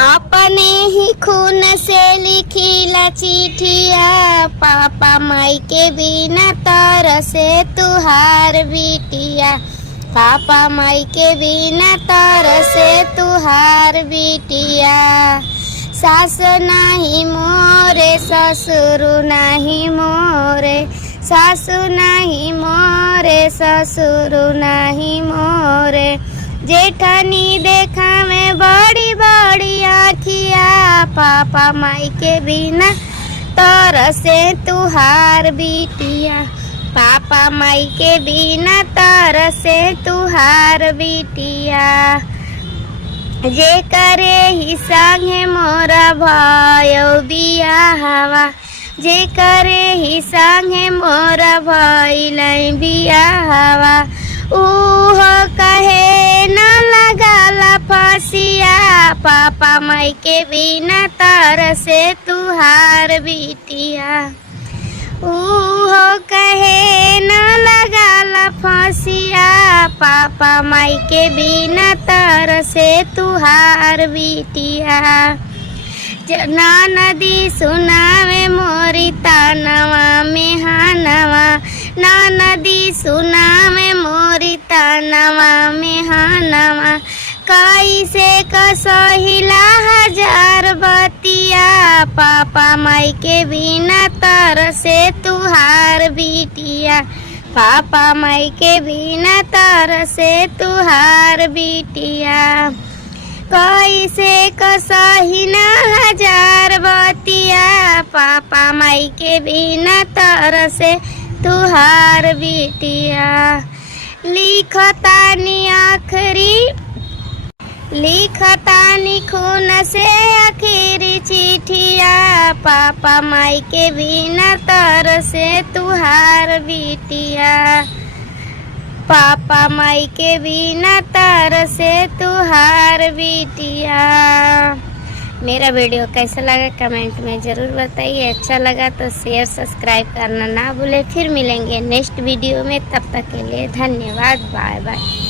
अपने ही खून से लिखीला चिठिया, पापा माई के बिना तरसे तुहार बिटिया। पापा माई के बिना तरसे तुहार बिटिया। सास नाही मोरे ससुर नाही मोरे, सासु नाही मोरे ससुर नाही मोरे। जेठानी देखा में बड़ी बड़ी आखिया, पापा माई के बिना तरसे तुहार बिटिया। पापा माई के बिना तरसे तुहार बिटिया। जे करे ही संगे मोरा भयो बियाहवा, जे करे ही संगे मोरा भइलै बियाहवा। उहो कहे न लगाला फांसिया, पापा माई के बिना तरसे तुहार बिटिया। उहो कहे न लगाला फांसिया, पापा माई के बिना तरसे तुहार बिटिया। ना नदी सुनावे मोरी तानवा में हानवा, ना नदी सुनावे मोरी तानवा में हानवा। कैसे कसहिला हजार बतिया, पापा माई के बिना तरसे तुहार बिटिया। पापा माई के बिना तरसे तुहार बिटिया। कैसे कसहिना हजार बतिया, पापा माई के बिना तरसे तुहार बिटिया। लिखतानी आखरी लिखतानी खून से आखिरी चिठिया, पापा माई के बिना तरसे तुहार बिटिया। पापा माई के बिना तरसे तुहार बिटिया। मेरा वीडियो कैसा लगा कमेंट में ज़रूर बताइए। अच्छा लगा तो शेयर सब्सक्राइब करना ना भूलें। फिर मिलेंगे नेक्स्ट वीडियो में, तब तक के लिए धन्यवाद। Bye by.